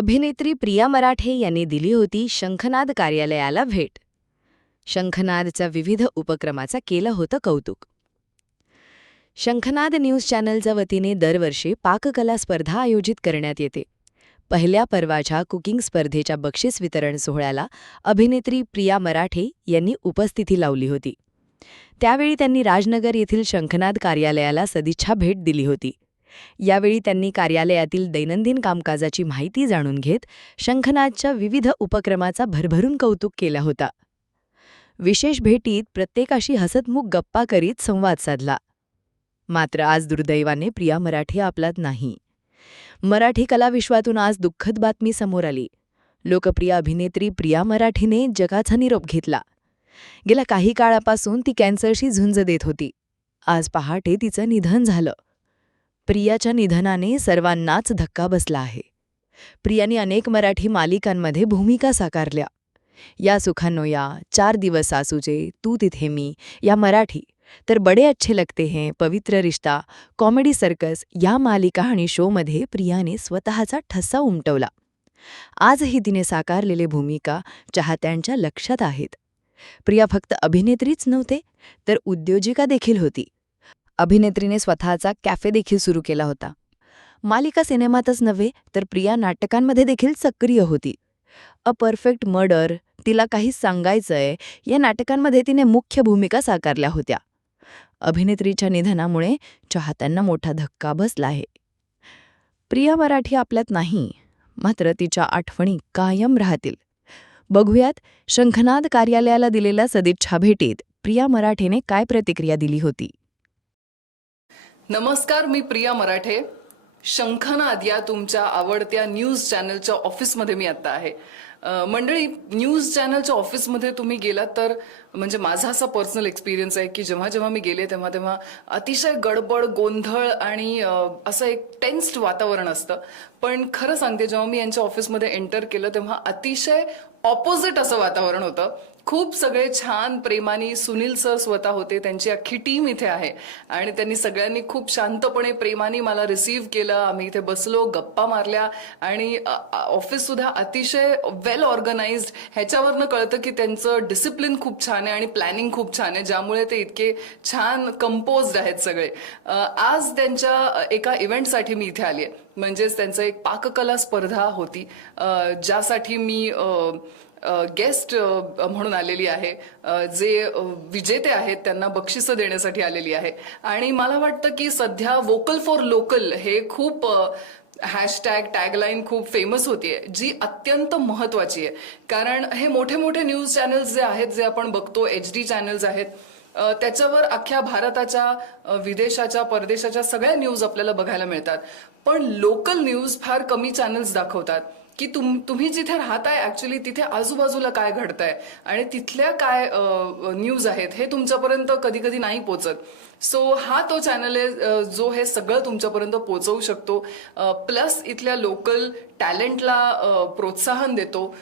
अभिनेत्री प्रिया मराठे यांनी दिली होती शंखनाद कार्यालयाला भेट. शंखनादच्या विविध उपक्रमाचा केलं होतं कौतुक. शंखनाद न्यूज चॅनलच्या वतीने दरवर्षी पाककला स्पर्धा आयोजित करण्यात येते. पहिल्या पर्वाच्या कुकिंग स्पर्धेच्या बक्षीस वितरण सोहळ्याला अभिनेत्री प्रिया मराठे यांनी उपस्थिती लावली होती. त्यावेळी त्यांनी राजनगर येथील शंखनाद कार्यालयाला सदिच्छा भेट दिली होती. यावेळी त्यांनी कार्यालयातील दैनंदिन कामकाजाची माहिती जाणून घेत शंखनाथच्या विविध उपक्रमाचा भरभरून कौतुक केला होता. विशेष भेटीत प्रत्येकाशी हसतमुख गप्पा करीत संवाद साधला. मात्र आज दुर्दैवाने प्रिया मराठे आपलात नाही. मराठी कलाविश्वातून आज दुःखद बातमी समोर आली. लोकप्रिय अभिनेत्री प्रिया मराठीने जगाचा निरोप घेतला. गेल्या काही काळापासून ती कॅन्सरशी झुंज देत होती. आज पहाटे तिचं निधन झालं. प्रियाच्या निधनाने सर्वांनाच धक्का बसला आहे. प्रियाने अनेक मराठी मालिकांमध्ये भूमिका साकारल्या. या सुखानो या चार दिवस सासूचे तू तिथे मी या मराठी. तर बडे अच्छे लगते हैं पवित्र रिश्ता कॉमेडी सर्कस या मालिका आणि शोमध्ये प्रियाने स्वतःचा ठसा उमटवला. आजही तिने साकारलेले भूमिका चाहत्यांच्या लक्षात आहेत. प्रिया फक्त अभिनेत्रीच नव्हते तर उद्योजिका देखील होती. अभिनेत्रीने स्वतःचा कॅफे देखील सुरू केला होता. मालिका सिनेमातच नव्हे तर प्रिया नाटकांमध्ये देखील सक्रिय होती. अ परफेक्ट मर्डर तिला काही सांगायचंय या नाटकांमध्ये तिने मुख्य भूमिका साकारल्या होत्या. अभिनेत्रीच्या निधनामुळे चाहत्यांना मोठा धक्का बसला आहे. प्रिया मराठी आपल्यात नाही मात्र तिच्या आठवणी कायम राहतील. बघूयात शंखनाद कार्यालयाला दिलेल्या सदिच्छा भेटीत प्रिया मराठेने काय प्रतिक्रिया दिली होती. नमस्कार मी प्रिया मराठे. शंखनाद या तुमच्या आवडत्या न्यूज चॅनलच्या ऑफिसमध्ये मी आत्ता आहे. अ, मंडळी न्यूज चॅनलच्या ऑफिसमध्ये तुम्ही गेलात तर म्हणजे माझा असा पर्सनल एक्सपिरियन्स आहे की जेव्हा जेव्हा मी गेले तेव्हा तेव्हा अतिशय गडबड गोंधळ आणि अ, असं एक टेन्स्ड वातावरण असतं. पण खरं सांगते जेव्हा मी यांच्या ऑफिसमध्ये एंटर केलं तेव्हा अतिशय ऑपोजिट असं वातावरण होतं. खूप सगळे छान प्रेमाने सुनील सर स्वतः होते त्यांची अख्खी टीम इथे आहे. आणि त्यांनी सगळ्यांनी खूप शांतपणे प्रेमाने मला रिसीव्ह केलं. आम्ही इथे बसलो गप्पा मारल्या आणि ऑफिस सुद्धा अतिशय वेल ऑर्गनाइज्ड ह्याच्यावरनं कळतं की त्यांचं डिसिप्लिन खूप छान आहे आणि प्लॅनिंग खूप छान आहे ज्यामुळे ते इतके छान कंपोज्ड आहेत सगळे. आज त्यांच्या एका इव्हेंटसाठी मी इथे आली आहे म्हणजेच त्यांचं एक पाककला स्पर्धा होती. ज्यासाठी मी गेस्ट म्हणून आलेली आहे. जे विजेते आहेत त्यांना बक्षिसं देण्यासाठी आलेली आहे. आणि मला वाटतं की सध्या वोकल फॉर लोकल हे खूप हॅशटॅग टॅगलाईन खूप फेमस होतीये जी अत्यंत महत्वाची आहे. कारण हे मोठे मोठे न्यूज चॅनल्स जे आहेत जे आपण बघतो एच डी चॅनल्स आहेत त्याच्यावर अख्ख्या भारताच्या विदेशाच्या परदेशाच्या सगळ्या न्यूज आपल्याला बघायला मिळतात. पण लोकल न्यूज फार कमी चॅनल्स दाखवतात. की तुम तुम्ही जिथे राहताय ऍक्च्युली तिथे आजूबाजूला काय घडतंय? आणि तिथल्या काय न्यूज आहेत हे तुमच्यापर्यंत कधी कधी नाही पोचत. सो हा तो चॅनल आहे जो हे सगळं तुमच्यापर्यंत पोचवू शकतो. प्लस इथल्या लोकल टॅलेंटला प्रोत्साहन देतो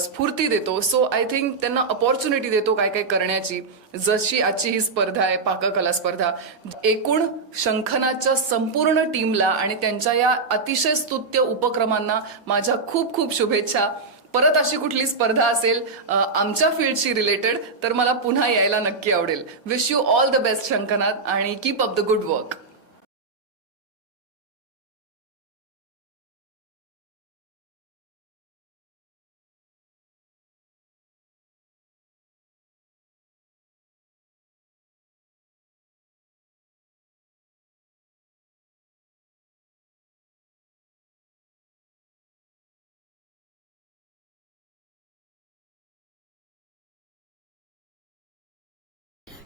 स्फूर्ती देतो. सो आय थिंक त्यांना अपॉर्च्युनिटी देतो काय काय करण्याची. जशी आजची ही स्पर्धा आहे पाककला स्पर्धा एकूण शंखनाच्या संपूर्ण टीमला आणि त्यांच्या या अतिशय स्तुत्य उपक्रमांना माझ्या खूप खूप शुभेच्छा. परत अशी कुठली स्पर्धा असेल आमच्या फील्डशी रिलेटेड तर मला पुन्हा यायला नक्की आवडेल. Wish you all the best Shanknath आणि keep up the good work